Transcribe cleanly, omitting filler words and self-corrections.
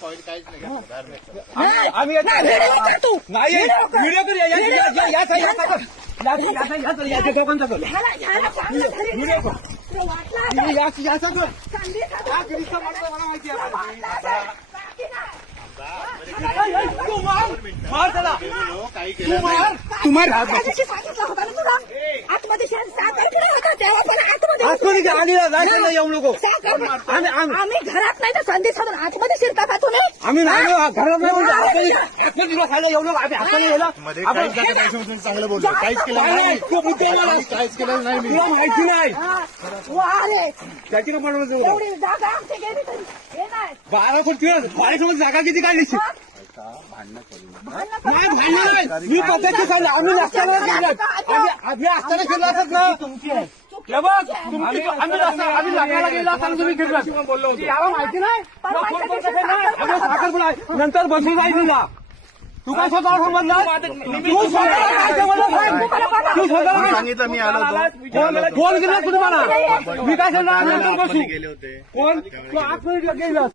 Point काहीच नाही घेतलं बाहेर निघतो. आम्ही नाही व्हिडिओ कर याच्या दोघांचा कर याचा कर मला माहिती आहे मार त्याला काही तू केलं मार तू मार सांगितलं होतं ना तुला आतमध्ये होता तेव्हा पण आतमध्ये आलीला जायचं येऊ नको आम्ही घरात नाही तर संधी साधून आतमध्ये शिरता का तुम्ही आम्ही नाही घरात नाही येऊ नको आम्ही हाताने गेला मध्ये काहीच जागा त्याच्यापासून चांगलं बोलतो. काहीच केलं नाही. काहीच केलं नाही मी. तुला माहिती नाही अरे त्याची ना म्हणून एवढी जागा आमची गेली तरी हे नाही 12 कोटी बाळीसोबत जागा किती काढली नाही मी पद्धती सांगितलं आम्ही असताना आम्ही असताना फिरला असत ना तुमची आम्ही लागायला गेला असताना तुम्ही फिरला बोललो याला माहिती नाही साखर पण आहे नंतर बसून जाईल तुला तू काय स्वतः समजला तू स्वतः सांगितलं मी आलो होतो. फोन केला तुम्ही मला मी काय सांगणार नंतर बसू गेले होते फोन तू आतमध्ये गेला